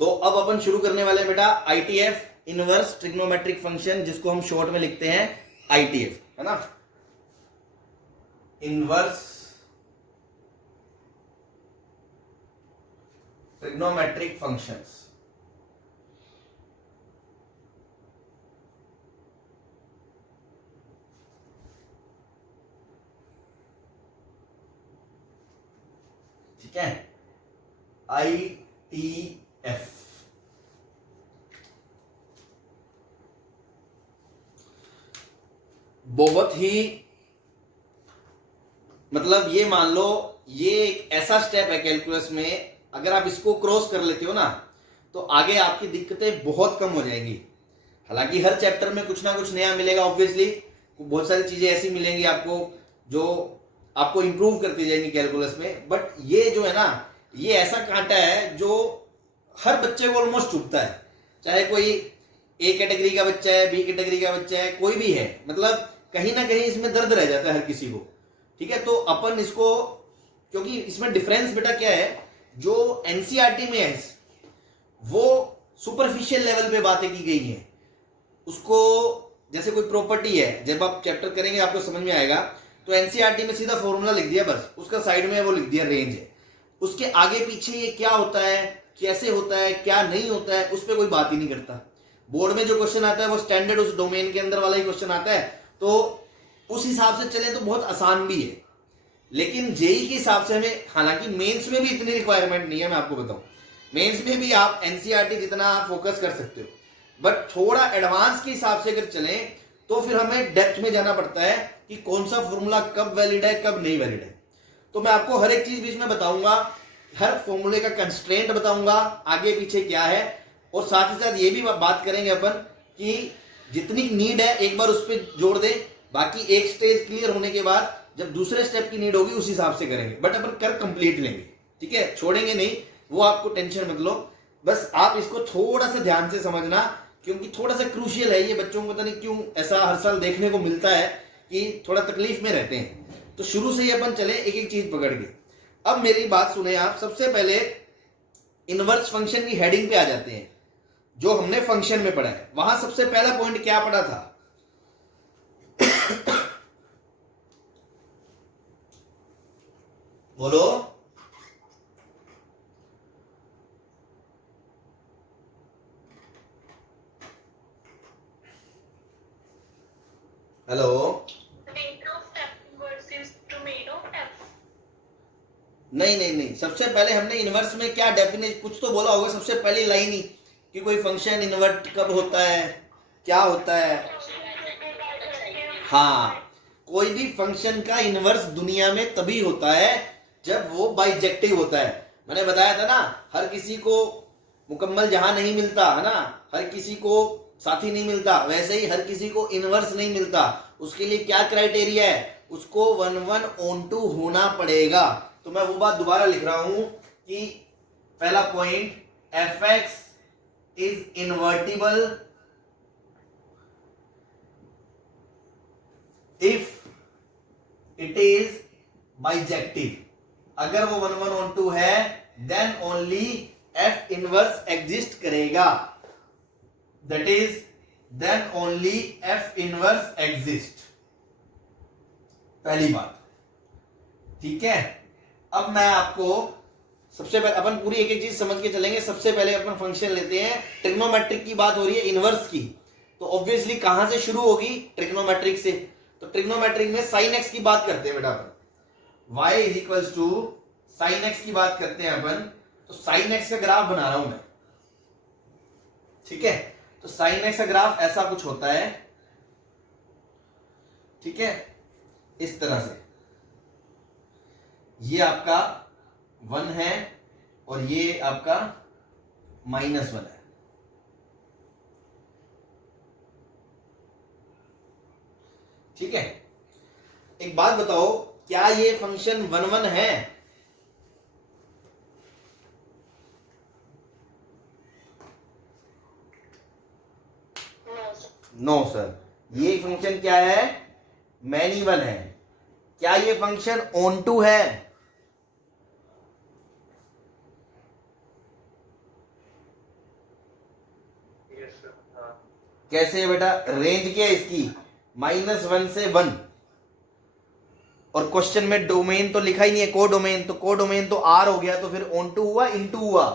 तो अब अपन शुरू करने वाले हैं बेटा आईटीएफ, इनवर्स ट्रिग्नोमेट्रिक फंक्शन, जिसको हम शॉर्ट में लिखते हैं आईटीएफ, है ना। Inverse trigonometric functions. ठीक है, आईटीएफ। बहुत ही मतलब ये मान लो, ये एक ऐसा स्टेप है कैलकुलस में, अगर आप इसको क्रॉस कर लेते हो ना तो आगे आपकी दिक्कतें बहुत कम हो जाएंगी। हालांकि हर चैप्टर में कुछ ना कुछ नया मिलेगा, ऑब्वियसली बहुत सारी चीजें ऐसी मिलेंगी आपको जो आपको इंप्रूव करती जाएंगी कैलकुलस में, बट ये जो है ना, ये ऐसा कांटा है जो हर बच्चे को ऑलमोस्ट चुभता है, चाहे कोई ए कैटेगरी का बच्चा है, बी कैटेगरी का बच्चा है, कोई भी है, मतलब कहीं ना कहीं इसमें दर्द रह जाता है हर किसी को। ठीक है, तो अपन इसको, क्योंकि इसमें डिफरेंस बेटा क्या है, जो एनसीईआरटी में है वो सुपरफिशियल लेवल पे बातें की गई हैं, उसको जैसे कोई प्रॉपर्टी है, जब आप चैप्टर करेंगे आपको समझ में आएगा, तो एनसीईआरटी में सीधा फॉर्मूला लिख दिया, बस उसका साइड में वो लिख दिया रेंज है, उसके आगे पीछे ये क्या होता है, कैसे होता है, क्या नहीं होता है, उस पर कोई बात ही नहीं करता। बोर्ड में जो क्वेश्चन आता है वो स्टैंडर्ड उस डोमेन के अंदर वाला ही क्वेश्चन आता है, तो उस हिसाब से चले तो बहुत आसान भी है। लेकिन जेई के हिसाब से हमें, हालांकि मेंस में भी इतनी रिक्वायरमेंट नहीं है, मैं आपको बताऊं, मेंस में भी आप एनसीईआरटी जितना फोकस कर सकते हो, बट थोड़ा एडवांस के हिसाब से अगर चलें तो फिर हमें डेप्थ में जाना पड़ता है कि कौन सा फॉर्मूला कब वैलिड है कब नहीं वैलिड है। तो मैं आपको हर एक चीज बीच में बताऊंगा, हर फॉर्मूले का कंस्ट्रेंट बताऊंगा, आगे पीछे क्या है, और साथ ही साथ ये भी बात करेंगे अपन कि जितनी नीड है एक बार उस पर जोड़ दे, बाकी एक स्टेज क्लियर होने के बाद जब दूसरे स्टेप की नीड होगी उस हिसाब से करेंगे, बट अपन कर कंप्लीट लेंगे। ठीक है, छोड़ेंगे नहीं, वो आपको टेंशन मत लो, बस आप इसको थोड़ा सा ध्यान से समझना, क्योंकि थोड़ा सा क्रूशियल है ये। बच्चों को पता नहीं क्यों ऐसा हर साल देखने को मिलता है कि थोड़ा तकलीफ में रहते हैं, तो शुरू से ही अपन चले एक एक चीज पकड़ के। अब मेरी बात सुने आप, सबसे पहले इनवर्स फंक्शन की हेडिंग पे आ जाते हैं, जो हमने फंक्शन में पढ़ा है। वहां सबसे पहला पॉइंट क्या पढ़ा था? बोलो। हेलो। नहीं, सबसे पहले हमने इनवर्स में क्या डेफिनेशन, कुछ तो बोला होगा सबसे पहली लाइन ही, कि कोई फंक्शन इन्वर्ट कब होता है, क्या होता है। हाँ, कोई भी फंक्शन का इनवर्स दुनिया में तभी होता है जब वो बाइजेक्टिव होता है। मैंने बताया था ना, हर किसी को मुकम्मल जहां नहीं मिलता है ना, हर किसी को साथी नहीं मिलता, वैसे ही हर किसी को इनवर्स नहीं मिलता। उसके लिए क्या क्राइटेरिया है, उसको 1:1 होना पड़ेगा। तो मैं वो बात दोबारा लिख रहा हूं कि पहला point, F X is invertible if it is bijective. अगर वो 1:1 है then only F inverse exist करेगा, that is then only F inverse exist. पहली बात, ठीक है। अब मैं आपको सबसे पहले, अपन पूरी एक एक चीज समझ के चलेंगे। सबसे पहले अपन फंक्शन लेते हैं, ट्रिग्नोमेट्रिक की बात हो रही है इनवर्स की, तो ऑब्वियसली कहां से शुरू होगी? ट्रिग्नोमेट्रिक से। तो ट्रिग्नोमेट्रिक में साइन एक्स की बात करते हैं बेटा अपन, y is equals to sine X की बात करते हैं अपन। तो साइन एक्स का ग्राफ बना रहा हूं मैं, ठीक है। तो साइन एक्स का ग्राफ ऐसा कुछ होता है, ठीक है, इस तरह से। ये आपका 1 है और ये आपका -1 है, ठीक है। एक बात बताओ, क्या ये फंक्शन 1:1 है? नो सर, ये फंक्शन क्या है? मैनी 1 है। क्या ये फंक्शन ऑन टू है? कैसे है बेटा? रेंज क्या है इसकी? -1 से 1। और क्वेश्चन में डोमेन तो लिखा ही नहीं है, को डोमेन, तो को डोमेन तो आर हो गया, तो फिर ऑन टू हुआ, इनटू हुआ?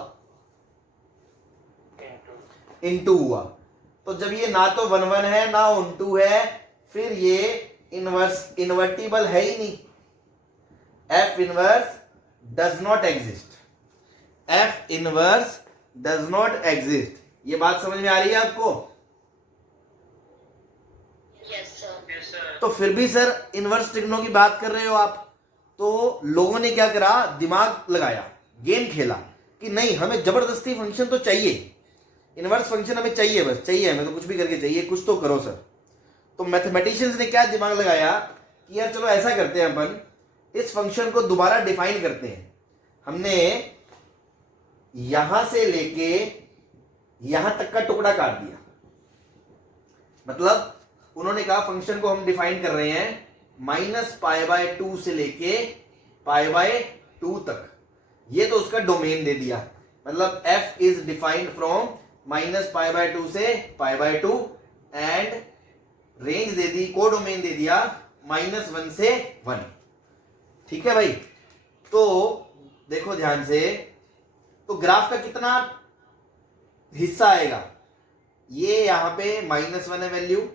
इनटू हुआ। तो जब ये ना तो 1 1 है ना ऑन टू है, फिर ये इन्वर्टिबल है ही नहीं। F inverse does not exist. F inverse does not exist. ये बात समझ में आ रही है आपको? तो फिर भी सर इनवर्स ट्रिग्नो की बात कर रहे हो आप। तो लोगों ने क्या करा, दिमाग लगाया, गेम खेला कि नहीं हमें जबरदस्ती फंक्शन तो चाहिए, इनवर्स फंक्शन हमें चाहिए, बस चाहिए हमें, तो कुछ भी करके चाहिए, कुछ तो करो सर। तो मैथमेटिशियंस ने क्या दिमाग लगाया कि यार चलो ऐसा करते हैं, अपन इस फंक्शन को दोबारा डिफाइन करते हैं। हमने यहां से लेके यहां तक का टुकड़ा काट दिया। मतलब उन्होंने कहा फंक्शन को हम डिफाइन कर रहे हैं -π/2 से लेके π/2 तक। ये तो उसका डोमेन दे दिया। मतलब f इज डिफाइंड फ्रॉम -π/2 से π/2 एंड रेंज दे दी, को डोमेन दे दिया -1 से 1। ठीक है भाई? तो देखो ध्यान से, तो ग्राफ का कितना हिस्सा आएगा? ये यहां पे -1 है वैल्यू,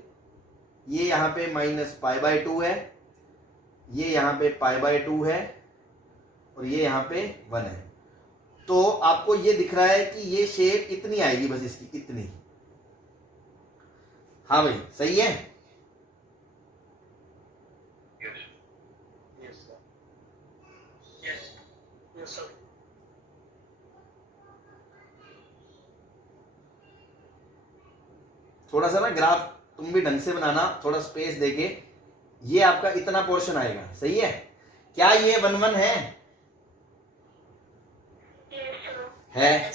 ये यहां पे -π/2 है, ये यहां पे π/2 है, और ये यहां पे 1 है। तो आपको ये दिख रहा है कि ये शेप इतनी आएगी, बस इसकी इतनी। हाँ भाई सही है? थोड़ा सा ना ग्राफ तुम भी ढंग से बनाना, थोड़ा स्पेस देके। ये आपका इतना पोर्शन आएगा, सही है? क्या ये 1 1 है? है।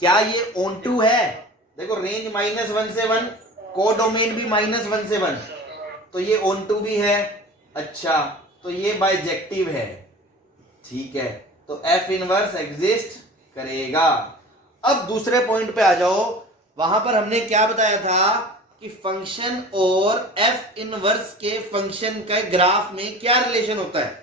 क्या ये ऑन टू है? देखो रेंज -1 से 1, को डोमेन भी -1 से 1, तो ये ऑन टू भी है। अच्छा, तो ये बाइजेक्टिव है। ठीक है, तो एफ इनवर्स एग्जिस्ट करेगा। अब दूसरे पॉइंट पे आ जाओ। वहां पर हमने क्या बताया था कि फंक्शन और एफ इनवर्स के फंक्शन का ग्राफ में क्या रिलेशन होता है?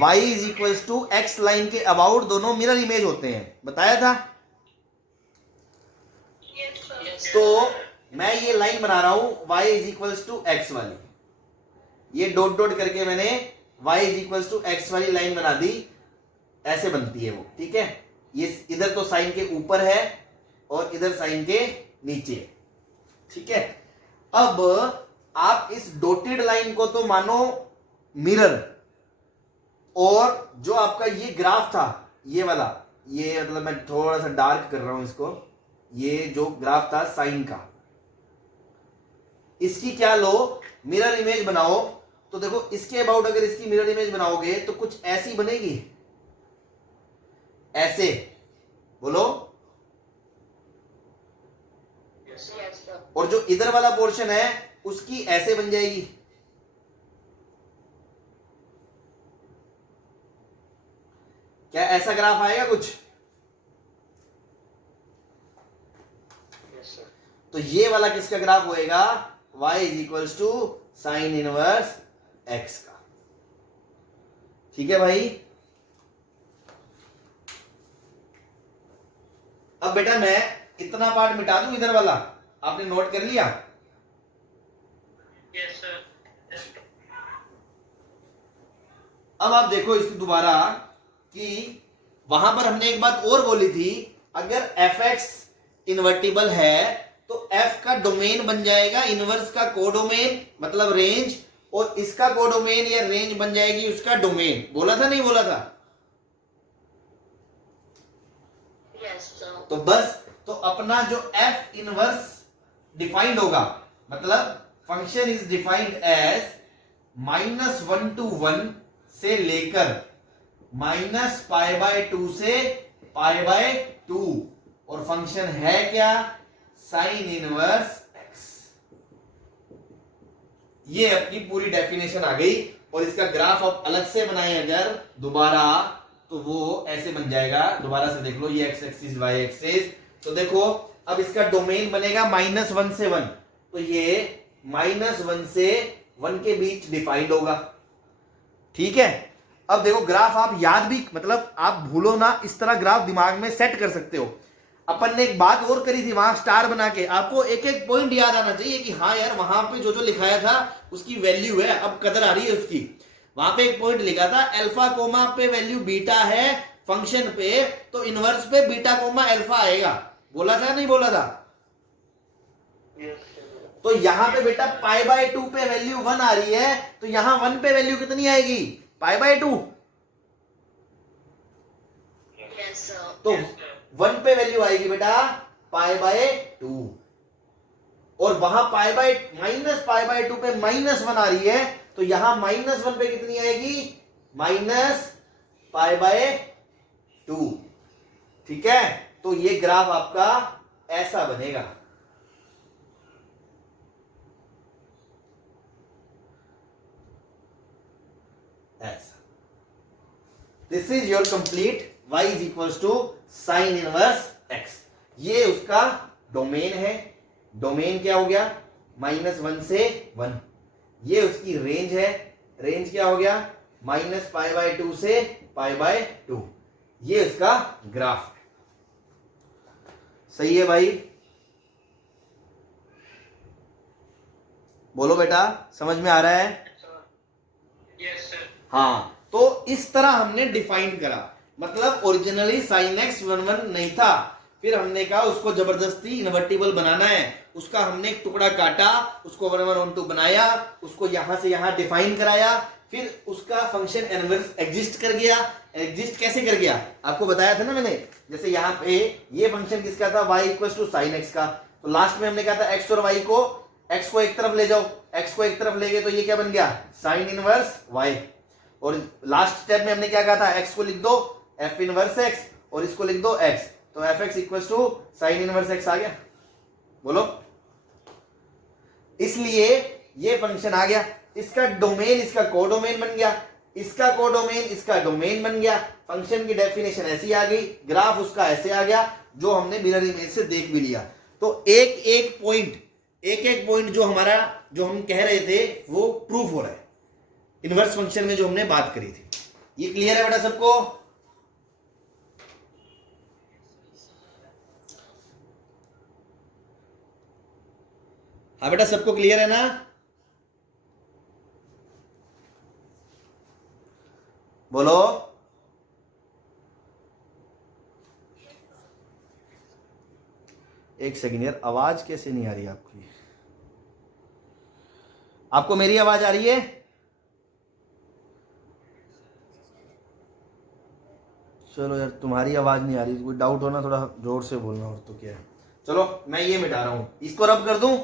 y is equal to X line के अबाउट दोनों मिरर इमेज होते हैं, बताया था। तो मैं ये लाइन बना रहा हूं y is equal to X वाली, ये डॉट डॉट करके मैंने y is equal to X वाली लाइन बना दी। ऐसे बनती है वो, ठीक है? ये इधर तो साइन के ऊपर है और इधर साइन के नीचे, ठीक है? अब आप इस डॉटेड लाइन को तो मानो मिरर, और जो आपका ये ग्राफ था ये वाला, ये मतलब मैं थोड़ा सा डार्क कर रहा हूं इसको, ये जो ग्राफ था साइन का, इसकी क्या लो, मिरर इमेज बनाओ। तो देखो इसके अबाउट अगर इसकी मिरर इमेज बनाओगे तो कुछ ऐसी बनेगी, ऐसे बोलो। और जो इधर वाला पोर्शन है उसकी ऐसे बन जाएगी। क्या ऐसा ग्राफ आएगा कुछ? तो ये वाला किसका ग्राफ होएगा? y is equal to sine inverse x का। ठीक है भाई? अब बेटा मैं इतना पार्ट मिटा दूं इधर वाला, आपने नोट कर लिया? Yes sir. अब आप देखो इसको दोबारा कि वहां पर हमने एक बात और बोली थी, अगर fx इन्वर्टिबल है तो f का डोमेन बन जाएगा इनवर्स का कोडोमेन, मतलब रेंज, और इसका कोडोमेन या रेंज बन जाएगी उसका डोमेन। बोला था नहीं बोला था? तो बस, तो अपना जो f इनवर्स डिफाइंड होगा, मतलब function is defined as -1 to 1 से लेकर -π/2 से π/2, और फंक्शन है क्या? Sign inverse x। ये अपनी पूरी डेफिनेशन आ गई। और इसका ग्राफ आप अलग से बनाए अगर दोबारा, तो वो ऐसे बन जाएगा। दोबारा से देख लो, ये एक्स एक्सिस वाई एक्सिस। तो देखो अब इसका डोमेन बनेगा -1 से 1, तो ये -1 से 1 के बीच डिफाइंड होगा। ठीक है, अब देखो ग्राफ आप याद भी, मतलब आप भूलो ना, इस तरह ग्राफ दिमाग में सेट कर सकते हो। अपन ने एक बात और करी थी वहां स्टार बना के, आपको एक एक पॉइंट याद आना चाहिए कि हाँ यार वहां पे जो जो लिखाया था उसकी वैल्यू है, अब कदर आ रही है उसकी। वहां पे एक पॉइंट लिखा था अल्फा कोमा पे वैल्यू बीटा है फंक्शन पे, तो इनवर्स पे बीटा कोमा अल्फा आएगा। बोला था नहीं बोला था? तो यहां पे बेटा π/2 पे वैल्यू 1 आ रही है, तो यहां 1 पे वैल्यू कितनी आएगी? π/2। तो 1 पे वैल्यू आएगी बेटा π/2, और वहां -π/2 पे -1 आ रही है, तो यहां -1 पे कितनी आएगी? -π/2। ठीक है, तो ये ग्राफ आपका ऐसा बनेगा। ऐसा, this is your complete y is equal to sine inverse x। ये उसका डोमेन है। डोमेन क्या हो गया? -1 से 1। ये उसकी रेंज है। रेंज क्या हो गया? -π/2 से π/2। ये उसका ग्राफ है। सही है भाई? बोलो बेटा, समझ में आ रहा है? Yes sir. हाँ, तो इस तरह हमने डिफाइन करा। मतलब ओरिजिनली sin x 1 नहीं था, फिर हमने कहा उसको जबरदस्ती इन्वर्टिबल बनाना है, उसका हमने एक टुकड़ा काटा, उसको 1 1 1 2 बनाया, उसको यहां से यहां डिफाइन कराया, फिर उसका फंक्शन इनवर्स एग्जिस्ट कर गया। एग्जिस्ट कैसे कर गया आपको बताया था ना मैंने। जैसे यहाँ पे ये फंक्शन किसका था? y equal to sine X का। तो लास्ट में हमने कहा था x और y को, x को एक तरफ ले जाओ, x को एक तरफ ले गए तो ये क्या बन गया? Sine inverse y। और लास्ट स्टेप में हमने क्या कहा था? x को लिख दो f इनवर्स x, और इसको लिख दो x, तो F X equal to sine inverse X आ गया। बोलो, इसलिए ये फंक्शन आ गया। इसका डोमेन इसका कोडोमेन बन गया, इसका कोडोमेन इसका डोमेन बन गया। फंक्शन की डेफिनेशन ऐसी आ गई, ग्राफ उसका ऐसे आ गया, जो हमने मिरर इमेज से देख भी लिया। तो एक एक पॉइंट जो हमारा, जो हम कह रहे थे वो प्रूफ हो रहा है इनवर्स फंक्शन में जो हमने बात करी थी। ये क्लियर है बेटा सबको? हाँ बेटा, सबको क्लियर है ना? बोलो। एक सेकंड यार, आवाज कैसे नहीं आ रही आपकी? आपको मेरी आवाज आ रही है? चलो यार, तुम्हारी आवाज नहीं आ रही, कोई डाउट हो ना थोड़ा जोर से बोलना, और तो क्या है। चलो मैं ये मिटा रहा हूं, इसको रब कर दूं।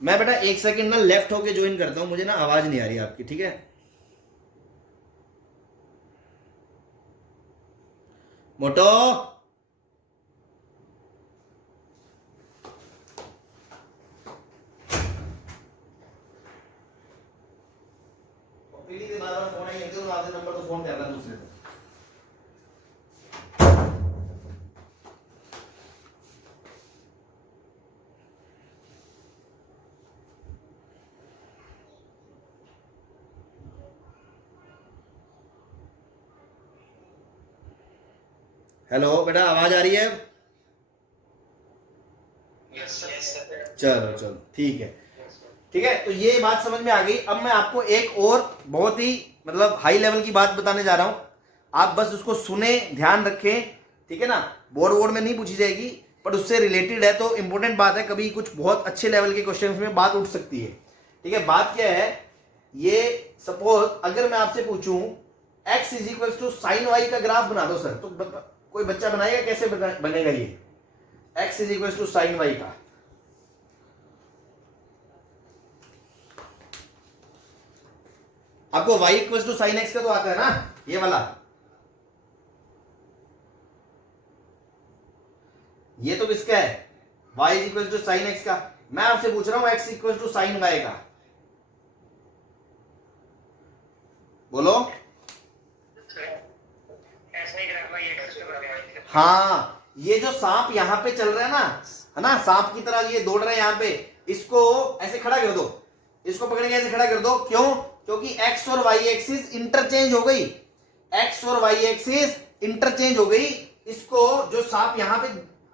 मैं बेटा एक सेकंड ना लेफ्ट होके ज्वाइन करता हूं, मुझे ना आवाज नहीं आ रही आपकी। ठीक है, मोटो। फोन आई नंबर तो फोन करना दूसरे से। हेलो बेटा, आवाज आ रही है? चलो चलो ठीक है। ठीक है, तो ये बात समझ में आ गई। अब मैं आपको एक और बहुत ही मतलब हाई लेवल की बात बताने जा रहा हूं, आप बस उसको सुने, ध्यान रखें। ठीक है ना, बोर्ड में नहीं पूछी जाएगी, पर उससे रिलेटेड है तो इंपॉर्टेंट बात है, कभी कुछ बहुत अच्छे लेवल के क्वेश्चंस में बात उठ सकती है। ठीक है, बात क्या है, ये सपोज अगर मैं आपसे पूछूं x is equal to sine Y का ग्राफ बना दो सर, तो कोई बच्चा बनाएगा? कैसे बनेगा ये x is equal to sine Y का? आपको y equal to sine X का तो आता है ना, ये वाला। ये तो किसका है, y is equal to sine X का। मैं आपसे पूछ रहा हूं x equal to sine y का, बोलो। ऐसा ही ग्राफ है, ये एक्स का है। हाँ, ये जो सांप यहाँ पे चल रहा है ना, सांप की तरह ये दौड़ रहा है यहाँ पे, इसको ऐसे खड़ा कर दो, इसको पकड़ के ऐसे खड़ा कर दो। क्यों? क्योंकि x और y एक्सिस इंटरचेंज हो गई, x और y एक्सिस इंटरचेंज हो गई। इसको जो सांप यहाँ पे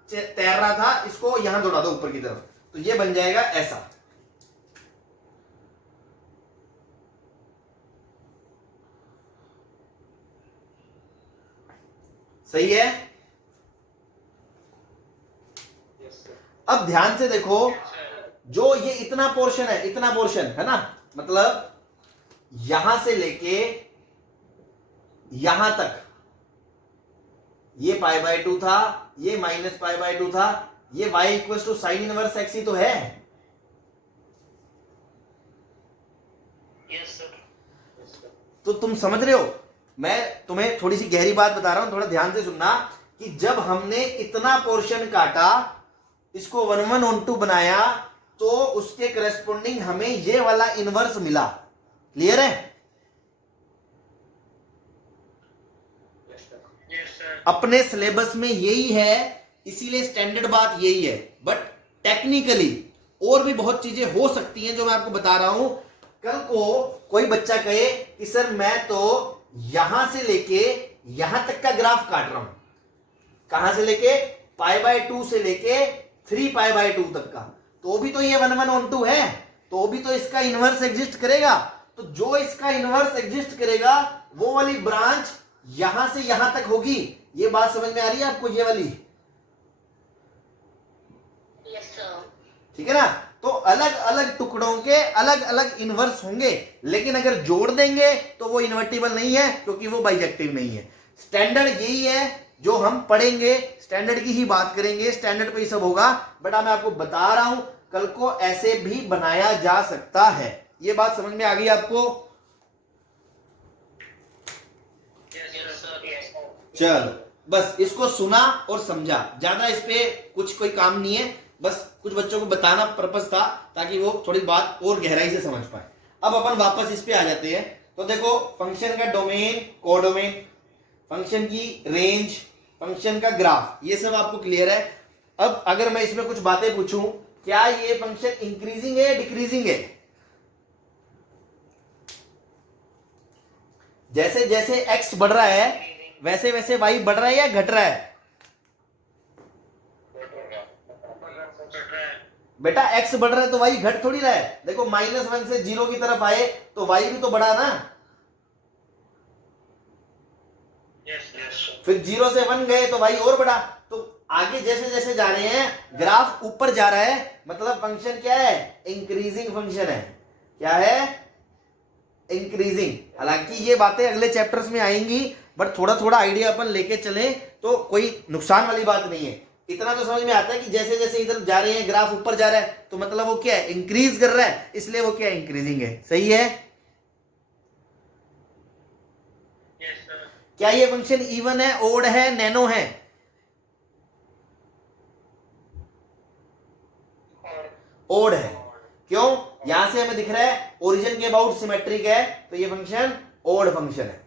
तैर रहा था, इसको यहां दौड़ा दो ऊपर की तरफ, तो ये बन जाएगा ऐसा। सही है? अब ध्यान से देखो, जो ये इतना पोर्शन है, इतना पोर्शन है ना, मतलब यहां से लेके यहां तक ये पाई बाय 2 था, ये माइनस पाई बाय 2 था, ये y equal to sine inverse X ही तो है। Yes sir. तो तुम समझ रहे हो, मैं तुम्हें थोड़ी सी गहरी बात बता रहा हूं, थोड़ा ध्यान से सुनना, कि जब हमने इतना पोर्शन काटा, इसको 1 1 on 2 बनाया, तो उसके करेस्पोंडिंग हमें ये वाला इनवर्स मिला। क्लियर है? Yes sir. अपने सिलेबस में यही है, इसीलिए स्टैंडर्ड बात यही है। बट टेक्निकली और भी बहुत चीजें हो सकती हैं जो मैं आपको बता रहा हूं। कल को कोई बच्चा कहे कि सर मैं तो यहां से लेके यहां तक का ग्राफ काट रहा हूं, कहां से लेके, पाई बाय 2 से लेके 3 पाई बाय 2 तक का, तो भी तो ये 1 1 on 2 है, तो भी तो इसका इनवर्स एग्जिस्ट करेगा। तो जो इसका इनवर्स एग्जिस्ट करेगा, वो वाली ब्रांच यहां से यहां तक होगी। ये बात समझ में आ रही है आपको, ये वाली? Yes sir. ठीक है ना? तो अलग अलग टुकड़ों के अलग अलग इनवर्स होंगे, लेकिन अगर जोड़ देंगे तो वो इन्वर्टिबल नहीं है, क्योंकि वो बाइजेक्टिव नहीं है। स्टैंडर्ड यही है जो हम पढ़ेंगे, स्टैंडर्ड की ही बात करेंगे, स्टैंडर्ड पे ही सब होगा। बट मैं आपको बता रहा हूं, कल को ऐसे भी बनाया जा सकता है। ये बात समझ में आ गई आपको? Yes sir. Yes sir. चलो, बस इसको सुना और समझा, ज्यादा इस पे कुछ कोई काम नहीं है, बस कुछ बच्चों को बताना पर्पस था, ताकि वो थोड़ी बात और गहराई से समझ पाए। अब अपन वापस इस पे आ जाते हैं। तो देखो, फंक्शन का डोमेन, कोडोमेन, फंक्शन की रेंज, फंक्शन का ग्राफ, ये सब आपको क्लियर है। अब अगर मैं इसमें कुछ बातें पूछूं, क्या ये फंक्शन इंक्रीजिंग है, डिक्रीजिंग है? जैसे जैसे x बढ़ रहा है, वैसे वैसे y बढ़ रहा है या घट रहा है? बेटा x बढ़ रहा है तो y घट थोड़ी रहा है। देखो, -1 से 0 की तरफ आए तो y भी तो बढ़ा ना, यस यस। फिर 0 से 1 गए तो y और बढ़ा। तो आगे जैसे जैसे जा रहे हैं, ग्राफ ऊपर जा रहा है, मतलब फंक्शन क्या है, इंक्रीजिंग फंक्शन है। क्या है? इंक्रीजिंग। हालांकि ये बातें अगले चैप्टर्स में आएंगी, बट थोड़ा थोड़ा आइडिया अपन लेके चलें तो कोई नुकसान वाली बात नहीं है। इतना तो समझ में आता है कि जैसे जैसे इधर जा रहे हैं, ग्राफ ऊपर जा रहा है, तो मतलब वो क्या है, इंक्रीज कर रहा है, इसलिए वो क्या है, इंक्रीजिंग है। सही है? Yes sir. क्या ये फंक्शन इवन है, ओड है, नैनो है? ओड है। क्यों? यहां से हमें दिख रहा है ओरिजिन के अबाउट सिमेट्रिक है, तो ये फंक्शन ओड फंक्शन है।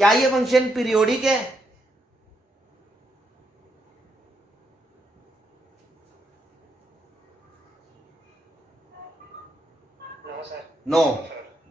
क्या ये फंक्शन पीरियोडिक है? नो।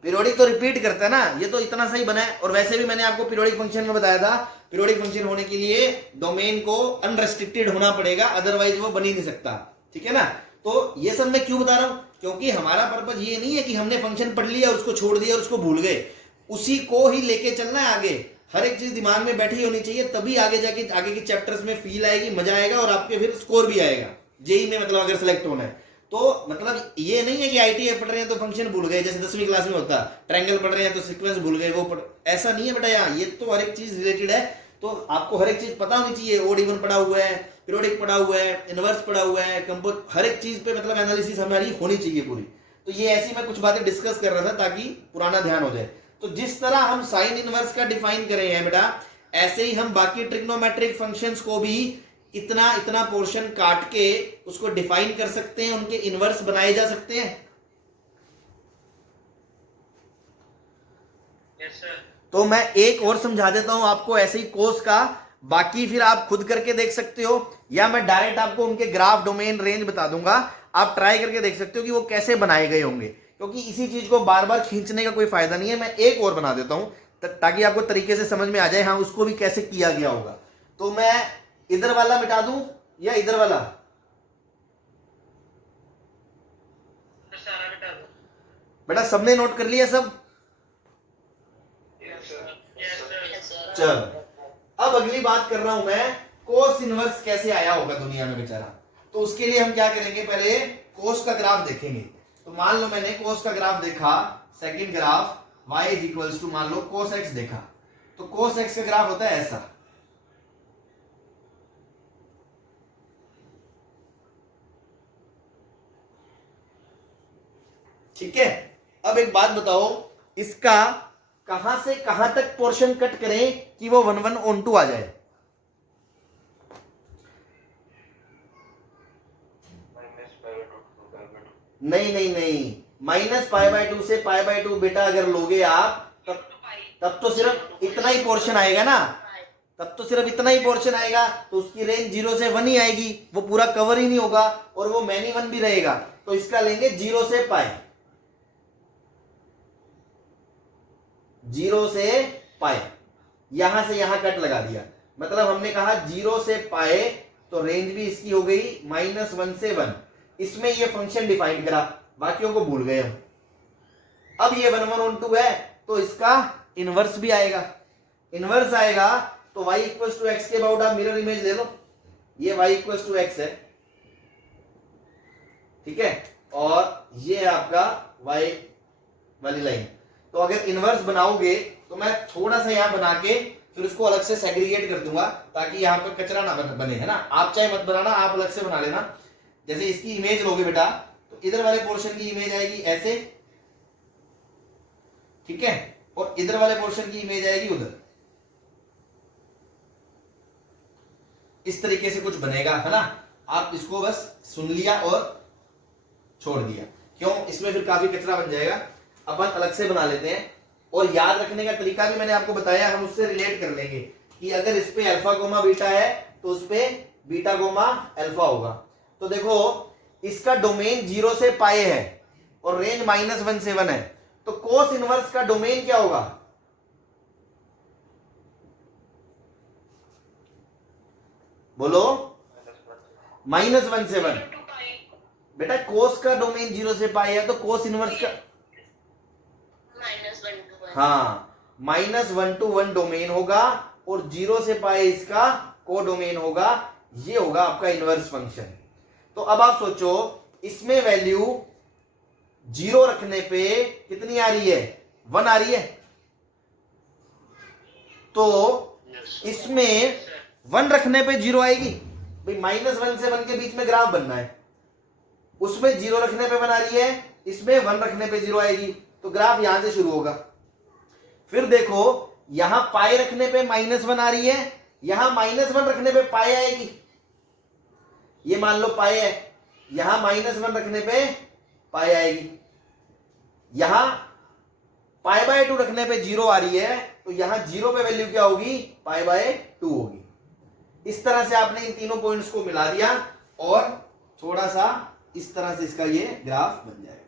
पीरियोडिक तो रिपीट करता है ना, ये तो इतना सही बना है। और वैसे भी मैंने आपको पीरियोडिक फंक्शन में बताया था, पीरियोडिक फंक्शन होने के लिए डोमेन को अनरेस्ट्रिक्टेड होना पड़ेगा, अदरवाइज वो बन ही नहीं सकता। ठीक है ना? तो ये सब मैं क्यों बता रहा हूं, क्योंकि हमारा पर्पज ये नहीं है कि हमने फंक्शन पढ़ लिया, उसको छोड़ दिया और उसको भूल गए, उसी को ही लेके चलना है आगे। हर एक चीज दिमाग में बैठी होनी चाहिए, तभी आगे जाके आगे के चैप्टर्स में फील आएगी, मजा आएगा, और आपके फिर स्कोर भी आएगा जेई में, मतलब अगर सिलेक्ट होना है तो। मतलब ये नहीं है कि आईटीआई पढ़ रहे हैं तो फंक्शन भूल गए, जैसे 10वीं क्लास में होता, ट्रायंगल पढ़ रहे हैं तो सीक्वेंस भूल गए, वो ऐसा नहीं है बेटा। यहाँ ये तो हर एक चीज रिलेटेड है, तो आपको हर एक चीज पता होनी चाहिए। ओड इवन पढ़ा हुआ है, पीरियोडिक पढ़ा हुआ है, इनवर्स पढ़ा हुआ है, कंपोज, हर एक चीज पे मतलब एनालिसिस हमारी होनी चाहिए पूरी। तो ये ऐसी मैं कुछ बातें डिस्कस कर रहा था ताकि पुराना ध्यान हो जाए। तो जिस तरह हम साइन इनवर्स का डिफाइन करे हैं बेटा, ऐसे ही हम बाकी ट्रिग्नोमेट्रिक फंक्शंस को भी इतना इतना पोर्शन काट के उसको डिफाइन कर सकते हैं, उनके इनवर्स बनाए जा सकते हैं। Yes, sir. तो मैं एक और समझा देता हूं आपको ऐसे ही कोस का, बाकी फिर आप खुद करके देख सकते हो, या मैं डायरेक्ट आपको उनके ग्राफ, डोमेन, रेंज बता दूंगा, आप ट्राई करके देख सकते हो कि वो कैसे बनाए गए होंगे, क्योंकि इसी चीज को बार बार खींचने का कोई फायदा नहीं है। मैं एक और बना देता हूं ताकि आपको तरीके से समझ में आ जाए, हाँ उसको भी कैसे किया गया होगा। तो मैं इधर वाला मिटा दूं या इधर वाला? तो सारा मिटा दो। बेटा सबने नोट कर लिया सब? Yes, sir. Yes, sir. Yes, sir. चल अब अगली बात कर रहा हूं मैं, कोस इनवर्स कैसे आया होगा दुनिया में बेचारा। तो उसके लिए हम क्या करेंगे, पहले कोस का ग्राफ देखेंगे। तो मान लो मैंने कोस का ग्राफ देखा, second graph y is equals to मान लो कोस x देखा, तो कोस x का ग्राफ होता है ऐसा। ठीक है, अब एक बात बताओ, इसका कहां से कहां तक पोर्शन कट करें कि वो 1/1/2 आ जाए? नहीं नहीं नहीं, -π/2 से π/2 बेटा अगर लोगे आप तब तो सिर्फ इतना ही पोर्शन आएगा ना, तब तो सिर्फ इतना ही पोर्शन आएगा, तो उसकी रेंज 0 से 1 ही आएगी, वो पूरा कवर ही नहीं होगा, और वो मैनी 1 भी रहेगा। तो इसका लेंगे 0 से π, 0 से π, यहां से यहां कट लगा दिया, मतलब हमने कहा 0 से π, तो रेंज भी इसकी हो गई -1 से 1। इसमें ये फंक्शन डिफाइन करा, बाकियों को भूल गए हम। अब ये 1/1/2 है, तो इसका इनवर्स भी आएगा। इनवर्स आएगा तो y इक्वल्स टू एक्स के अबाउट आप मिरर इमेज ले लो, ये y इक्वल्स टू एक्स है, ठीक है, और ये आपका y वाली लाइन। तो अगर इनवर्स बनाओगे तो मैं थोड़ा सा यहां बना के फिर उसको अलग से सेग्रीगेट कर दूंगा, ताकि यहां पर कचरा ना बने, है ना। आप चाहे मत बनाना, आप अलग से बना लेना। जैसे इसकी इमेज लोगे बेटा, तो इधर वाले पोर्शन की इमेज आएगी ऐसे, ठीक है, और इधर वाले पोर्शन की इमेज आएगी उधर, इस तरीके से कुछ बनेगा, है ना। आप इसको बस सुन लिया और छोड़ दिया, क्यों, इसमें फिर काफी कचरा बन जाएगा, अपन अलग से बना लेते हैं। और याद रखने का तरीका भी मैंने आपको बताया, हम उससे रिलेट कर लेंगे कि अगर इस पे अल्फा गोमा बीटा है तो उस पे बीटा गोमा अल्फा होगा। तो देखो इसका डोमेन 0 से π है और रेंज -1 से 1 है, तो कोस इनवर्स का डोमेन क्या होगा? बोलो, -1 से 1। बेटा कोस का डोमेन 0 से π है, तो कोस इनवर्स का -1 to 1. हाँ -1 to 1 डोमेन होगा, और 0 से π इसका को डोमेन होगा। ये होगा आपका इनवर्स फंक्शन। तो अब आप सोचो, इसमें वैल्यू 0 रखने पे कितनी आ रही है? 1 आ रही है। तो इसमें 1 रखने पे 0 आएगी भाई, -1 से 1 के बीच में ग्राफ बनना है, उसमें 0 रखने पे 1 आ रही है, इसमें 1 रखने पे 0 आएगी, तो ग्राफ यहां से शुरू होगा। फिर देखो यहां पाई रखने पे -1 आ रही है, यहां -1 रखने पे पाई आएगी, ये मान लो पाई है, यहां -1 रखने पे पाई आएगी, यहां π/2 रखने पे 0 आ रही है, तो यहां 0 पे वैल्यू क्या होगी? π/2 होगी। इस तरह से आपने इन तीनों पॉइंट्स को मिला दिया और थोड़ा सा इस तरह से इसका ये ग्राफ बन जाएगा।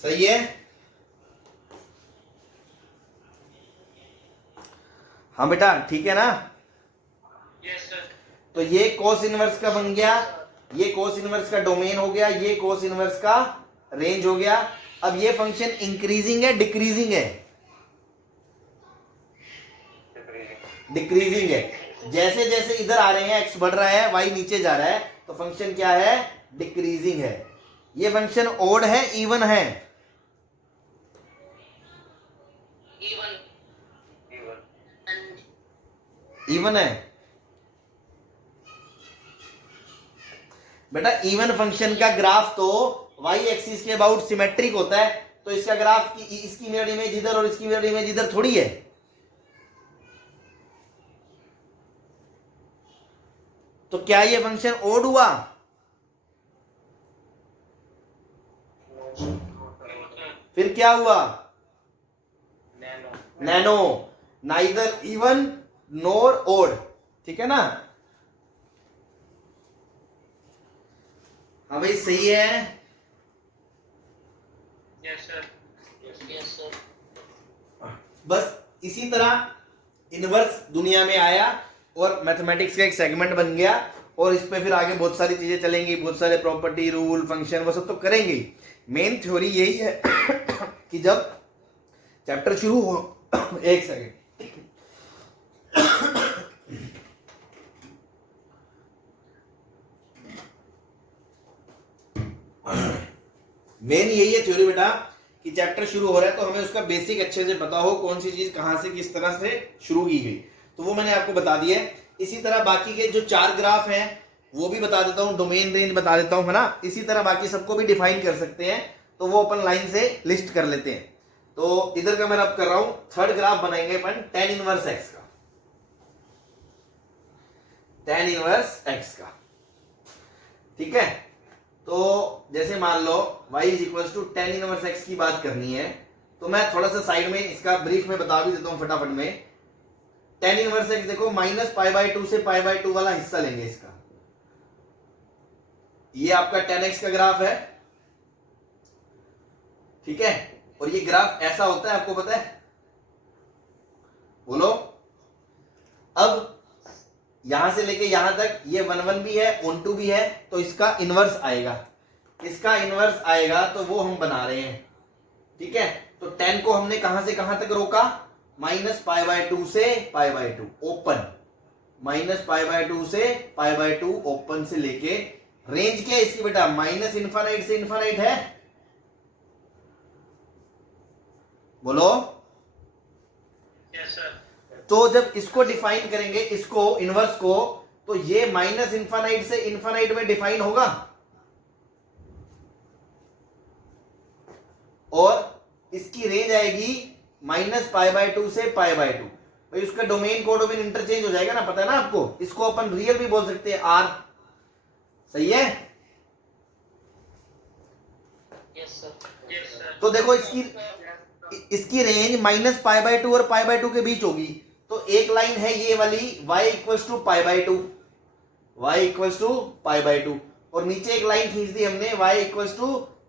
सही है? हाँ बेटा ठीक है ना। Yes, sir. तो ये कोस इनवर्स का बन गया, ये कोस इनवर्स का डोमेन हो गया, ये कोस इनवर्स का रेंज हो गया। अब ये फंक्शन इंक्रीजिंग है डिक्रीजिंग है? डिक्रीजिंग है। जैसे जैसे इधर आ रहे हैं एक्स बढ़ रहा है, वाई नीचे जा रहा है, तो फंक्शन क्या है? डिक्रीजिंग है। ये फंक्शन ओड है इवन है? Even. इवन है बेटा। इवन फंक्शन का ग्राफ तो वाई एक्सिस के अबाउट सिमेट्रिक होता है, तो इसका ग्राफ की इसकी मिरर इमेज इधर और इसकी मिरर इमेज इधर थोड़ी है। तो क्या ये फंक्शन ओड हुआ? फिर क्या हुआ? नैनो, नाइदर इवन नोर ओड, ठीक है ना? हाँ भाई सही है। Yes sir. Yes sir. बस इसी तरह इनवर्स दुनिया में आया और मैथमेटिक्स का एक सेगमेंट बन गया, और इस पे फिर आगे बहुत सारी चीजें चलेंगी, बहुत सारे प्रॉपर्टी, रूल, फंक्शन, वो सब तो करेंगे ही। मेन थ्योरी यही है कि जब चैप्टर शुरू हो एक सेकेंड, मेन यही है थ्योरी बेटा कि चैप्टर शुरू हो रहा है तो हमें उसका बेसिक अच्छे से पता हो, कौन सी चीज कहां से किस तरह से शुरू की गई, तो वो मैंने आपको बता दिया है। इसी तरह बाकी के जो 4 ग्राफ हैं वो भी बता देता हूं, डोमेन रेंज बता देता हूं, है ना? इसी तरह बाकी सबको भी डिफाइन कर सकते हैं, तो वो अपन लाइन से लिस्ट कर लेते हैं। तो इधर का मैं अब कर रहा हूं, थर्ड ग्राफ बनाएंगे अपन tan इनवर्स x का, tan इनवर्स x का, ठीक है? तो जैसे मान लो y is equal to tan inverse x की बात करनी है, तो मैं थोड़ा सा साइड में इसका ब्रीफ में बता भी देता हूं फटाफट में। tan इनवर्स x देखो -π/2 से π/2 वाला हिस्सा लेंगे इसका, ये आपका tan x का ग्राफ है, ठीक है? और ये ग्राफ ऐसा होता है, आपको पता है? बोलो। अब यहां से लेके यहां तक ये 1 भी है, 1 भी है, तो इसका इनवर्स आएगा, इसका इनवर्स आएगा, तो वो हम बना रहे हैं, ठीक है? तो tan को हमने कहां से कहां तक रोका? -π/2 से π/2 ओपन, -π/2 से π/2 ओपन से लेके रेंज क्या है इसकी बेटा? -∞ से इनफाइनाइट है, बोलो। Yes sir. तो जब इसको डिफाइन करेंगे, इसको इनवर्स को, तो ये -∞ से इनफाइनाइट में डिफाइन होगा, और इसकी रेंज आएगी -π/2 से π/2। भाई उसका डोमेन कोडोमेन इंटरचेंज हो जाएगा ना, पता है ना आपको? इसको अपन रियल भी बोल सकते हैं, r, सही है? Yes sir. Yes sir. तो देखो इसकी रेंज -π/2 और π/2 के बीच होगी, तो एक लाइन है ये वाली y equals to π/2, y equals to π/2, और नीचे एक लाइन खींच दी हमने y इक्वल्स टू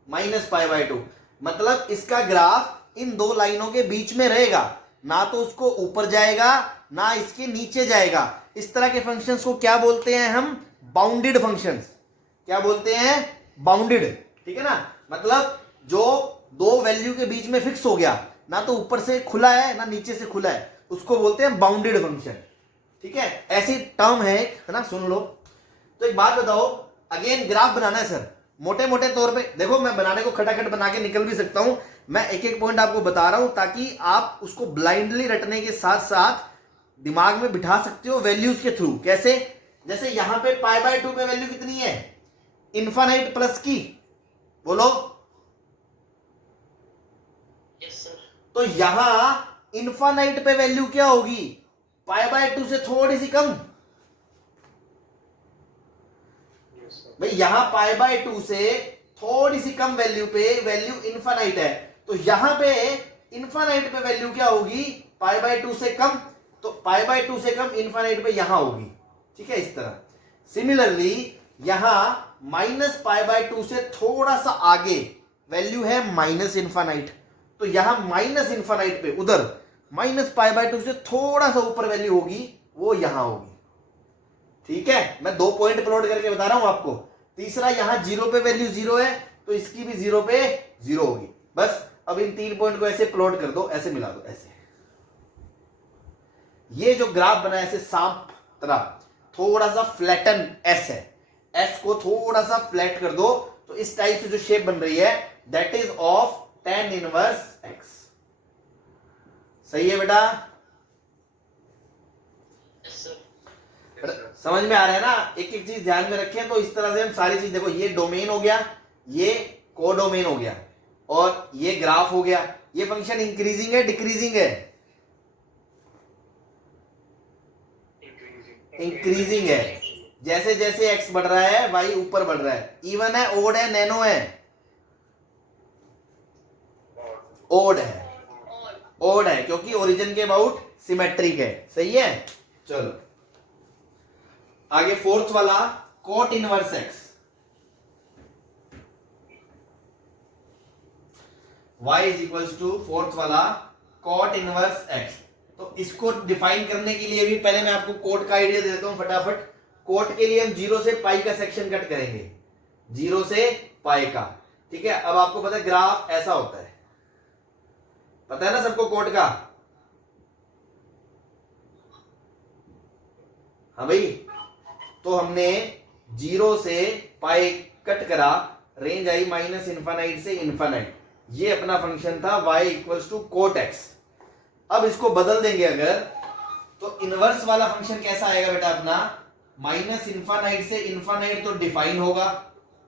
-π/2। मतलब इसका ग्राफ इन दो लाइनों के बीच में रहेगा, ना तो उसको ऊपर जाएगा ना इसके नीचे जाएगा। इस तरह के फंक्शंस को क्या बोलते हैं हम? Bounded functions. क्या बोलते हैं? बाउंडेड, ठीक है ना? मतलब जो दो वैल्यू के बीच में फिक्स हो गया, ना तो ऊपर से खुला है ना नीचे से खुला है, उसको बोलते हैं बाउंडेड फंक्शन, ठीक है? ऐसी टर्म है ना, सुन लो। तो एक बात बताओ, अगेन ग्राफ बनाना है सर, मोटे मोटे तौर पे देखो, मैं बनाने को खटाखट बना के निकल भी सकता हूं, मैं एक एक पॉइंट आपको बता रहा हूं ताकि आप उसको ब्लाइंडली रटने के साथ साथ दिमाग में बिठा सकते हो वैल्यूज के थ्रू। कैसे? जैसे यहां पे π/2 पे वैल्यू कितनी है? इनफाइनाइट प्लस की, बोलो। Yes sir. तो यहां इनफाइनाइट पे वैल्यू क्या होगी? π/2 से थोड़ी सी कम। भाई यहां π/2 से थोड़ी सी कम वैल्यू पे वैल्यू इनफाइनाइट है, तो यहां पे इनफाइनाइट पे वैल्यू क्या होगी? π/2 से कम, तो π/2 से कम इनफाइनाइट पे यहां होगी, ठीक है? इस तरह सिमिलरली यहां -π/2 से थोड़ा सा आगे वैल्यू है -∞, तो यहां -∞ पे उधर -π/2 से थोड़ा सा ऊपर वैल्यू होगी, वो यहां होगी, ठीक है? मैं 2 पॉइंट प्लॉट करके बता रहा हूं आपको। तीसरा, यहां 0 पे वैल्यू 0 है, तो इसकी भी 0 पे 0 होगी। बस अब इन 3 पॉइंट को ऐसे प्लॉट कर दो, ऐसे मिला दो, ऐसे। ये जो ग्राफ बना है ऐसे सांप तरह, थोड़ा सा फ्लैटन एस है, एस को थोड़ा सा फ्लैट कर दो, तो इस टाइप से जो शेप बन रही है, that is of tan inverse x। सही है बेटा? Yes sir. समझ में आ रहा है ना? एक एक चीज ध्यान में रखें, तो इस तरह से हम सारी चीज, देखो ये डोमेन हो गया, ये कोडोमेन हो गया, और ये ग्राफ हो गया। ये फंक्शन इंक्रीजिंग है डिक्रीजिंग है? इंक्रीजिंग है। जैसे जैसे x बढ़ रहा है y ऊपर बढ़ रहा है। इवन है, ओड है, नैनो है? ओड है। ओड है क्योंकि ओरिजिन के अबाउट सिमेट्रिक है। सही है। चलो आगे फोर्थ वाला, cot inverse x। y is equals to fourth वाला कॉट इनवर्स x। तो इसको डिफाइन करने के लिए भी पहले मैं आपको कोट का आइडिया दे देता हूं फटाफट। कोट के लिए हम 0 से पाई का सेक्शन कट करेंगे, 0 से पाई का। ठीक है। अब आपको पता है ग्राफ ऐसा होता है, पता है ना सबको कोट का? हाँ भाई। तो हमने 0 से पाई कट करा, रेंज आई माइनस इन्फानाइट से इन्फानाइट। ये अपना फंक्शन था y equals to cot X. अब इसको बदल देंगे अगर, तो इनवर्स वाला फंक्शन कैसा आएगा बेटा अपना? माइनस इन्फानाइट से इन्फानाइट तो डिफाइन होगा,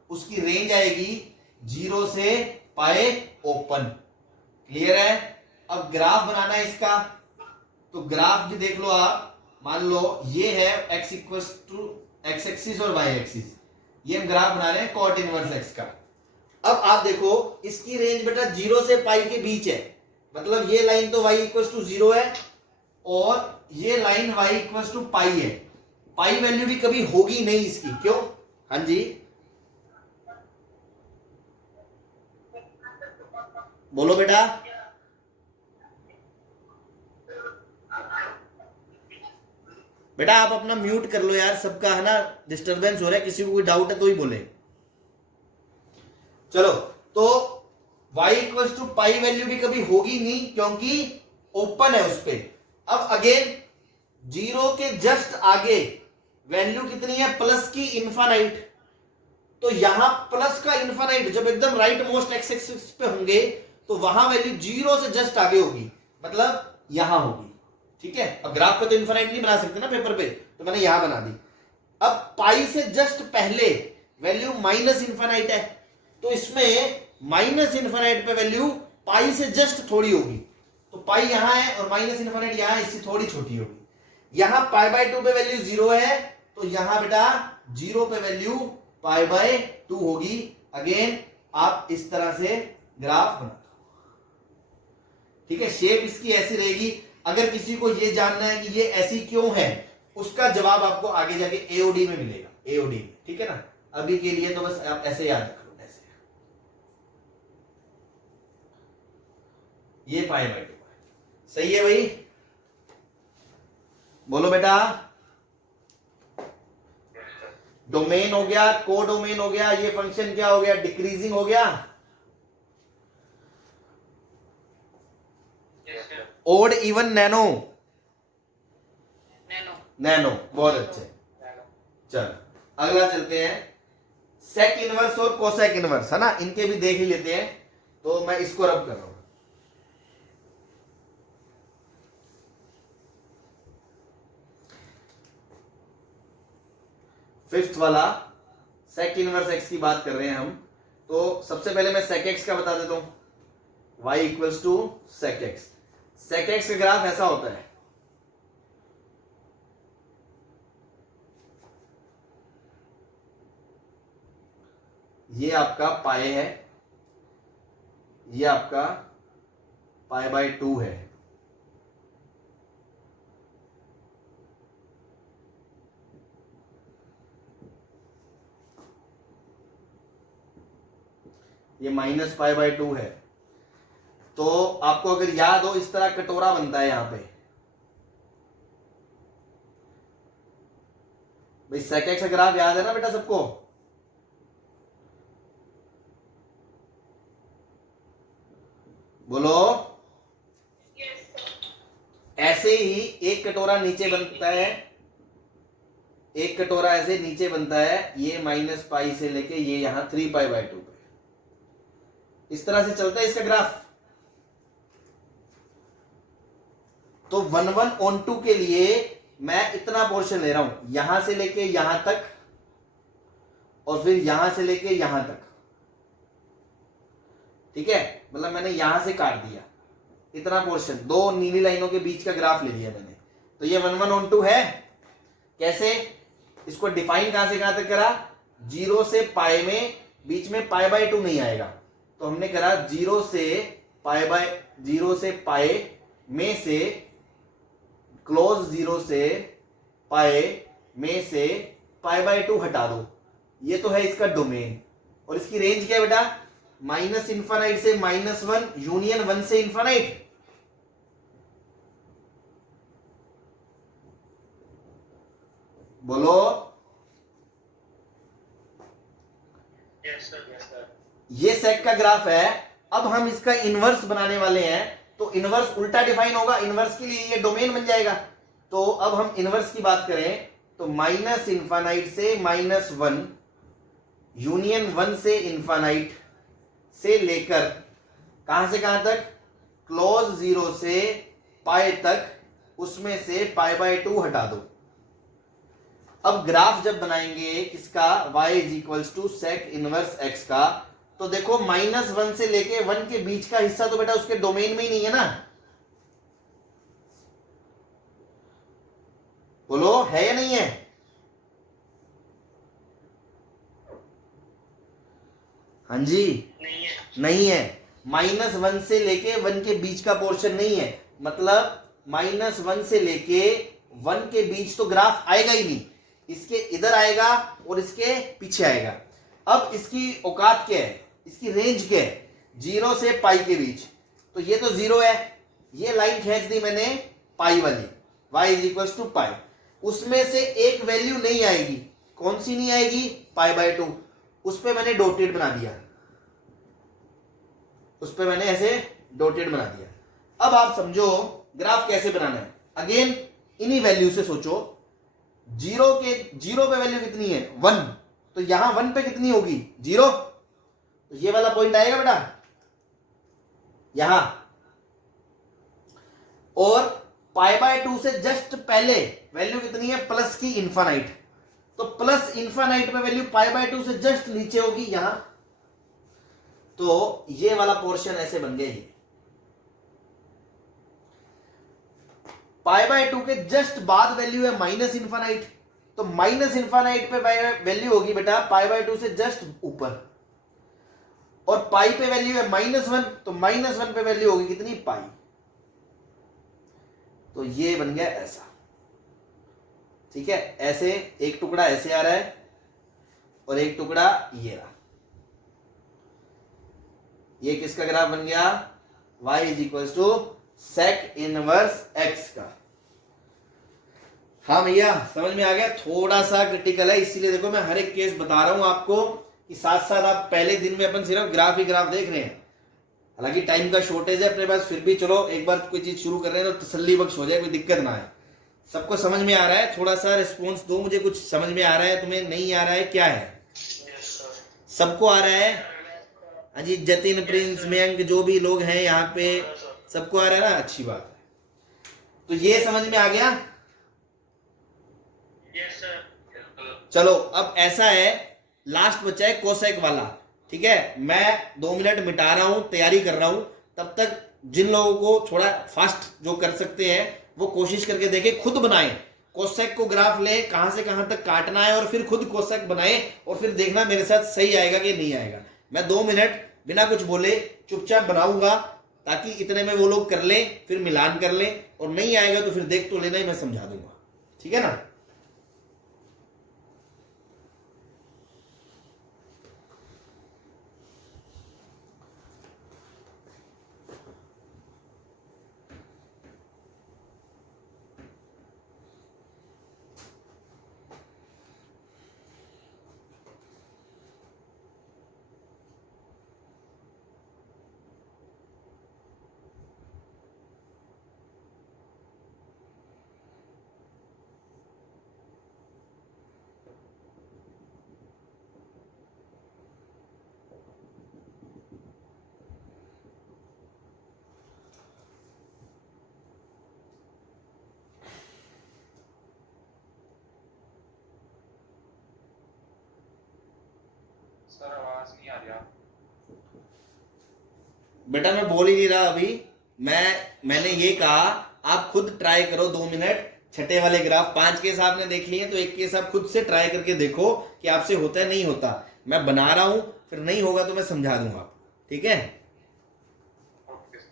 उसकी रेंज आएगी 0 से पाए ओपन। क्लियर है? अब ग्राफ बनाना है इसका, तो ग्राफ भी देख लो आप। मान लो ये है x equals to x axis और y एक्सिस, ये हम ग्राफ बना रहे हैं कॉट इनवर्स x का। अब आप देखो इसकी रेंज बेटा 0 से पाई के बीच है, मतलब ये लाइन तो y इक्वल्स टू 0 है और ये लाइन y इक्वल्स टू पाई है। पाई वैल्यू भी कभी होगी नहीं इसकी, क्यों? हाँ जी बोलो बेटा। बेटा आप अपना म्यूट कर लो यार, सबका है ना डिस्टरबेंस हो रहा है, किसी को कोई डाउट है तो ही बोले। चलो, तो y equals to pi value भी कभी होगी नहीं क्योंकि ओपन है उस पे। अब अगेन 0 के जस्ट आगे वैल्यू कितनी है? प्लस की इन्फानाइट। तो यहां प्लस का इन्फानाइट जब एकदम राइट मोस्ट एक्स एक्सिस पे होंगे तो वहां वैल्यू 0 से जस्ट आगे होगी, मतलब यहां होगी। ठीक है। अब ग्राफ पे तो इन्फानाइट नहीं बना सकते ना पेपर पे, तो मैंने यहां बना दी। अब पाई से जस्ट पहले वैल्यू माइनस इन्फानाइट है, तो इसमें माइनस इन्फानाइट पे वैल्यू पाई से जस्ट थोड़ी होगी। तो पाई यहां है और माइनस इन्फानाइट यहां है, इससे थोड़ी छोटी होगी। यहां पाई बाय 2 पे वैल्यू 0 है, तो यहां बेटा 0 पे वैल्यू पाई बाय 2 होगी। अगेन आप इस तरह से ग्राफ बना दो। ठीक है। शेप इसकी ऐसी रहेगी। अगर किसी को ये जानना है कि ये ऐसी क्यों है, उसका जवाब आपको आगे जाके एओडी में मिलेगा, एओडी में। ठीक है ना। अभी के लिए तो बस आप ऐसे याद रख लो, ऐसे। ये पाई बाय 2 सही है भाई? बोलो बेटा। डोमेन हो गया, को डोमेन हो गया, ये फंक्शन क्या हो गया? डिक्रीजिंग हो गया। ओड इवन नैनो? नैनो। बहुत अच्छे। चल अगला चलते हैं। सेक इनवर्स और कोसेक इनवर्स है ना, इनके भी देख ही लेते हैं। तो मैं इसको रब कर रहा हूं। फिफ्थ वाला सेक इनवर्स एक्स की बात कर रहे हैं हम। तो सबसे पहले मैं सेक एक्स का बता देता हूं। y equals to sec X. Sec X का ग्राफ ऐसा होता है, ये आपका पाए है, ये आपका पाई बाय 2 है। ये माइनस पाई बाय 2 है। तो आपको अगर याद हो, इस तरह कटोरा बनता है यहां पे। भाई सेक एक्स का ग्राफ याद है ना बेटा सबको? बोलो। ऐसे ही एक कटोरा नीचे बनता है, एक कटोरा ऐसे नीचे बनता है, ये माइनस पाई से लेके ये यहां 3 पाई बाय 2 पे। इस तरह से चलता है इसका ग्राफ। तो 1/1/2 के लिए मैं इतना पोर्शन ले रहा हूं, यहां से लेके यहां तक और फिर यहां से लेके यहां तक। ठीक है, मतलब मैंने यहां से काट दिया इतना पोर्शन, दो नीली लाइनों के बीच का ग्राफ ले लिया मैंने, तो ये 1 1 on 2 है। कैसे, इसको डिफाइन कहां से कहां तक करा, 0 से पाई में, बीच में पाई बाय 2 नहीं आएगा, तो हमने करा 0 से पाई में से क्लोज 0 से पाई में से पाई बाय 2 हटा दो, ये तो है इसका डोमेन। और इसकी रेंज क्या है बेटा, माइनस इंफानाइट से -1 यूनियन 1 से इंफानाइट। बोलो, Yes, sir. Yes, sir. ये सेक का ग्राफ है। अब हम इसका इनवर्स बनाने वाले हैं, तो इनवर्स उल्टा डिफाइन होगा, इनवर्स के लिए ये डोमेन बन जाएगा। तो अब हम इनवर्स की बात करें तो माइनस इंफानाइट से -1 यूनियन 1 से इंफानाइट से लेकर कहां से कहां तक, क्लोज 0 से पाई तक, उसमें से पाई बाय 2 हटा दो। अब ग्राफ जब बनाएंगे किसका, y is equals to sec inverse x का, तो देखो -1 से लेके 1 के बीच का हिस्सा तो बेटा उसके डोमेन में ही नहीं है ना, बोलो है या नहीं है, हाँ जी, नहीं है. नहीं है। -1 से लेके 1 के बीच का पोर्शन नहीं है, मतलब -1 से लेके 1 के बीच तो ग्राफ आएगा ही नहीं, इसके इधर आएगा और इसके पीछे आएगा। अब इसकी औकात क्या है, इसकी रेंज क्या है, 0 से पाई के बीच, तो ये तो 0 है, ये लाइन खींच दी मैंने पाई वाली, y इज इक्वल टू पाई, उसमें से एक वैल्यू नहीं आएगी, कौन सी नहीं आएगी, पाई बाय 2, उस पर मैंने डॉटेड बना दिया, उस पर मैंने ऐसे डॉटेड बना दिया। अब आप समझो ग्राफ कैसे बनाना है, अगेन इन्हीं वैल्यू से सोचो, 0 पे वैल्यू कितनी है 1, तो यहां 1 पे कितनी होगी 0, तो ये वाला पॉइंट आएगा बेटा यहां, और पाई बाय 2 से जस्ट पहले वैल्यू कितनी है प्लस की इंफानाइट, तो प्लस इंफानाइट पे वैल्यू पाई बाय 2 से जस्ट नीचे होगी यहां, तो ये वाला पोर्शन ऐसे बन गया, ये पाई बाय 2 के जस्ट बाद वैल्यू है माइनस इंफानाइट, तो माइनस इंफानाइट पे वैल्यू होगी बेटा पाई बाय 2 से जस्ट ऊपर, और पाई पे वैल्यू है -1, तो -1 पे वैल्यू होगी कितनी पाई, तो ये बन गया ऐसा, ठीक है, ऐसे एक टुकड़ा ऐसे आ रहा है और एक टुकड़ा ये रहा, ये किसका ग्राफ बन गया, y is equal to sec inverse x का। हाँ भैया समझ में आ गया, थोड़ा सा क्रिटिकल है, इसीलिए देखो मैं हर एक केस बता रहा हूं आपको कि साथ साथ आप पहले दिन में अपन सिर्फ ग्राफ ही ग्राफ देख रहे हैं, हालांकि टाइम का शॉर्टेज है अपने पास, फिर भी चलो एक बार कोई चीज शुरू कर रहे हैं तो तसल्ली बख्श हो जाए, कोई दिक्कत ना आए। सबको समझ में आ रहा है, थोड़ा सा रिस्पॉन्स दो मुझे, कुछ समझ में आ रहा है, तुम्हें नहीं आ रहा है, क्या है, Yes, sir. सबको आ रहा है, हाँ जी, जतिन प्रिंस मयंक जो भी लोग हैं यहाँ पे सबको आ रहा है ना, अच्छी बात है। तो ये समझ में आ गया, Yes, sir. चलो अब ऐसा है, लास्ट बचा है कोसेक वाला, ठीक है, मैं 2 मिनट मिटा रहा हूं, तैयारी कर रहा हूं, तब तक जिन लोगों को थोड़ा फास्ट जो कर सकते हैं वो कोशिश करके देखें, खुद बनाएं, कोसेक को ग्राफ ले कहां से कहां तक काटना है और फिर खुद कोसेक बनाएं, और फिर देखना मेरे साथ सही आएगा कि नहीं आएगा। मैं 2 मिनट बिना कुछ बोले चुपचाप बनाऊंगा, ताकि इतने में वो लोग कर लें, फिर मिलान कर लें, और नहीं आएगा तो फिर देख तो लेना ही, मैं समझा दूंगा, ठीक है ना। बेटा मैं बोल ही नहीं रहा अभी, मैंने ये कहा आप खुद ट्राई करो 2 मिनट, छठे वाले ग्राफ 5 केस आपने देख लिए तो एक केस आप खुद से ट्राई करके देखो कि आपसे होता है नहीं होता। मैं बना रहा हूं, फिर नहीं होगा तो मैं समझा दूंगा आप, ठीक है। Okay sir.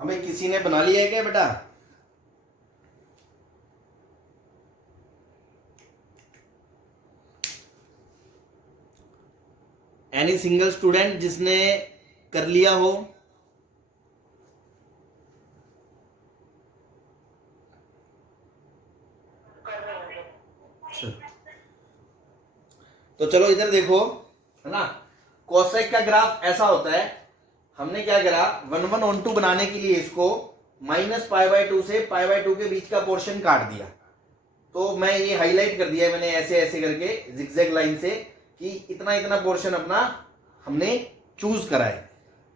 हमें किसी ने बना लिया है क्या बेटा? एनी सिंगल स्टूडेंट जिसने कर लिया हो? तो चलो इधर देखो, है ना, कोसेक का ग्राफ ऐसा होता है। हमने क्या करा, 11 on 2 बनाने के लिए इसको -π/2 से π/2 के बीच का पोर्शन काट दिया। तो मैं ये हाईलाइट कर दिया मैंने ऐसे ऐसे करके जिगजैग लाइन से कि इतना इतना पोर्शन अपना हमने चूज करा है।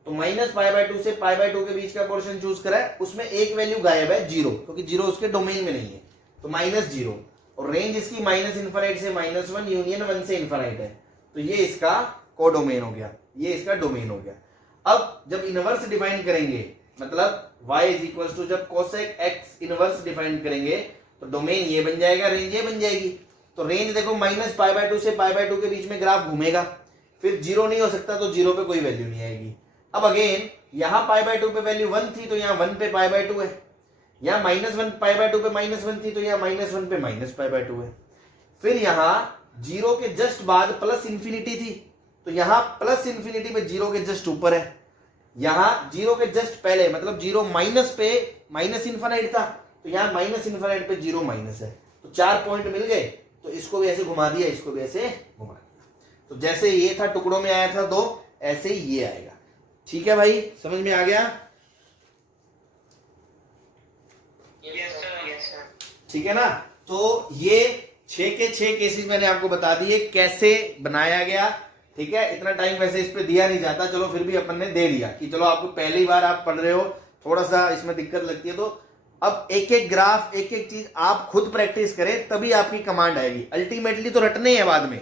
तो -π/2 से π/2 के बीच का पोर्शन चूज करा है, उसमें एक वैल्यू गायब है 0, क्योंकि 0 उसके डोमेन में नहीं है, तो -0। और रेंज इसकी -∞ से -1 यूनियन 1 से इन्फिनिट है, तो ये इसका कोडोमेन हो गया, ये इसका डोमेन हो गया। अब जब इनवर्स डिफाइन करेंगे, मतलब y इज जब कोसेक x इनवर्स डिफाइन करेंगे तो डोमेन ये बन जाएगा, रेंज ये बन जाएगी। तो रेंज देखो -π/2 से π/2 के बीच में ग्राफ घूमेगा, फिर 0 नहीं हो सकता, तो 0 पे कोई वैल्यू नहीं आएगी। अब अगेन यहाँ π/2 पे वैल्यू 1 थी, तो यहाँ 1 पे π/2 है। यहाँ -1 π/2 पे -1 थी, तो यहाँ -1 पे -π/2 है। फिर यहाँ 0 के जस्ट बाद +∞ थी, तो यहाँ +∞ पे 0 के जस्ट ऊपर है। यहाँ 0 के जस्ट पहले, मतलब 0 माइनस पे -∞ था, तो यहाँ -∞ पे 0 माइनस है। तो 4 पॉइंट मिल गए, तो इसको भी ऐसे घुमा दिया, इसको भी ऐसे घुमा दिया। तो जैसे ये था टुकड़ों में आया था 2, ऐसे ही ये आएगा। ठीक है भाई, समझ में आ गया? Yes sir. ठीक है ना। तो ये 6 के 6 केसेस मैंने आपको बता दिए कैसे बनाया गया। ठीक है, इतना टाइम वैसे इस पे दिया नहीं जाता, चलो फिर भी अपन ने दे दिया कि चलो आपको पहली बार आप पढ़ रहे हो, थोड़ा सा इसमें दिक्कत लगती है। तो अब एक एक ग्राफ, एक एक चीज आप खुद प्रैक्टिस करें, तभी आपकी कमांड आएगी। अल्टीमेटली तो रटने है बाद में,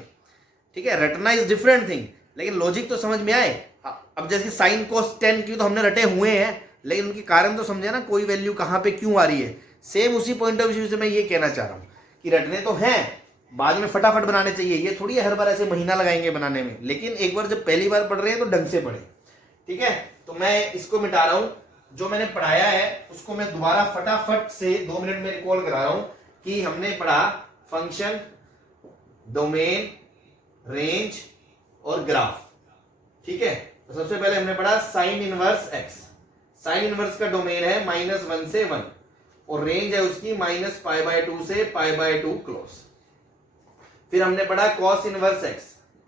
ठीक है, रटना इज डिफरेंट थिंग, लेकिन लॉजिक तो समझ में आए। अब जैसे साइन कोस 10 की तो हमने रटे हुए हैं, लेकिन उनके कारण तो समझे ना, कोई वैल्यू कहाँ पे क्यों आ रही है। सेम उसी पॉइंट ऑफ व्यू से मैं ये कहना चाह रहा हूँ कि रटने तो हैं, बाद में फटाफट बनाने चाहिए। ये थोड़ी है हर बार ऐसे महीना लगाएंगे बनाने में, लेकिन एक बार जब पहली बार पढ़ रहे हैं तो ढंग से पढ़े। ठीक है, तो मैं इसको मिटा रहा हूं, जो मैंने पढ़ाया है उसको मैं दोबारा फटाफट से 2 मिनट में रिकॉल करा रहा हूं कि हमने पढ़ा फंक्शन, डोमेन, रेंज और ग्राफ। ठीक है, तो सबसे पहले हमने पढ़ा sign inverse x. Sine inverse का डोमेन है -1 से 1 और रेंज है उसकी -π/2 से π/2 क्लोज। फिर हमने पढ़ा cos इनवर्स x,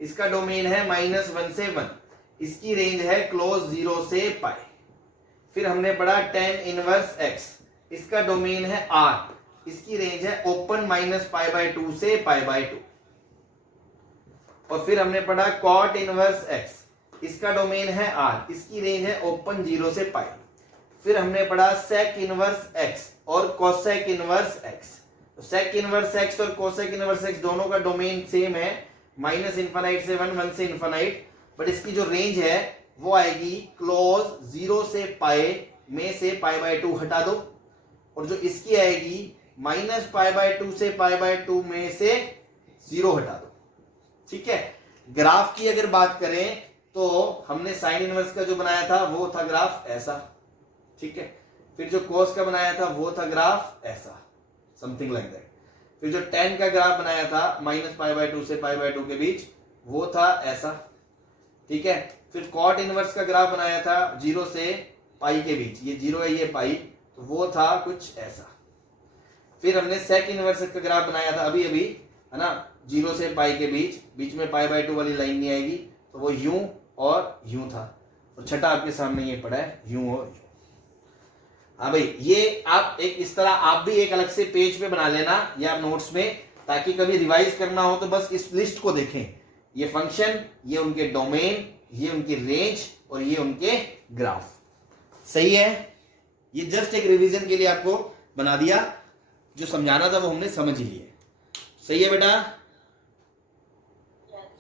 इसका डोमेन है -1 से 1, इसकी रेंज है क्लोज 0 से पाई। फिर हमने पढ़ा tan इनवर्स x, इसका डोमेन है r, इसकी रेंज है ओपन -π/2 से π/2। और फिर हमने पढ़ा cot इनवर्स x, इसका डोमेन है r, इसकी रेंज है ओपन 0 से पाई। फिर हमने पढ़ा sec इनवर्स x और cosec इनवर्स x। तो sec इनवर्स x और cosec इनवर्स x दोनों का डोमेन सेम है, -∞ से 1, 1 से ∞, बट इसकी जो रेंज है वो आएगी क्लोज 0 से पाई में से π/2 हटा दो, और जो इसकी आएगी -π/2 से π/2 में से 0 हटा दो। ठीक है। ग्राफ की अगर बात करें तो हमने साइन इनवर्स का जो बनाया था वो था ग्राफ ऐसा। ठीक है। फिर जो कोस का बनाया था वो था ग्राफ ऐसा, समथिंग लाइक दैट। फिर जो tan का ग्राफ बनाया था -π/2 से π/2 के बीच, वो था ऐसा। ठीक है। फिर cot इनवर्स का ग्राफ बनाया था 0 से पाई के बीच, ये 0 है ये पाई, तो वो था कुछ ऐसा। फिर हमने sec इनवर्स का ग्राफ बनाया था अभी अभी, है ना, 0 से पाई के बीच, बीच में π/2 वाली लाइन नहीं आएगी, तो वो यूं और यूं था। और छठा आपके सामने ये पड़ा है यूं और यूं। हाँ भाई, ये आप एक इस तरह आप भी एक अलग से पेज पे बना लेना या नोट्स में, ताकि कभी रिवाइज करना हो तो बस इस लिस्ट को देखें। ये फंक्शन, ये उनके डोमेन, ये उनकी रेंज और ये उनके ग्राफ। सही है। ये जस्ट एक रिवीजन के लिए आपको बना दिया, जो समझाना था वो हमने समझ लिया। सही है बेटा।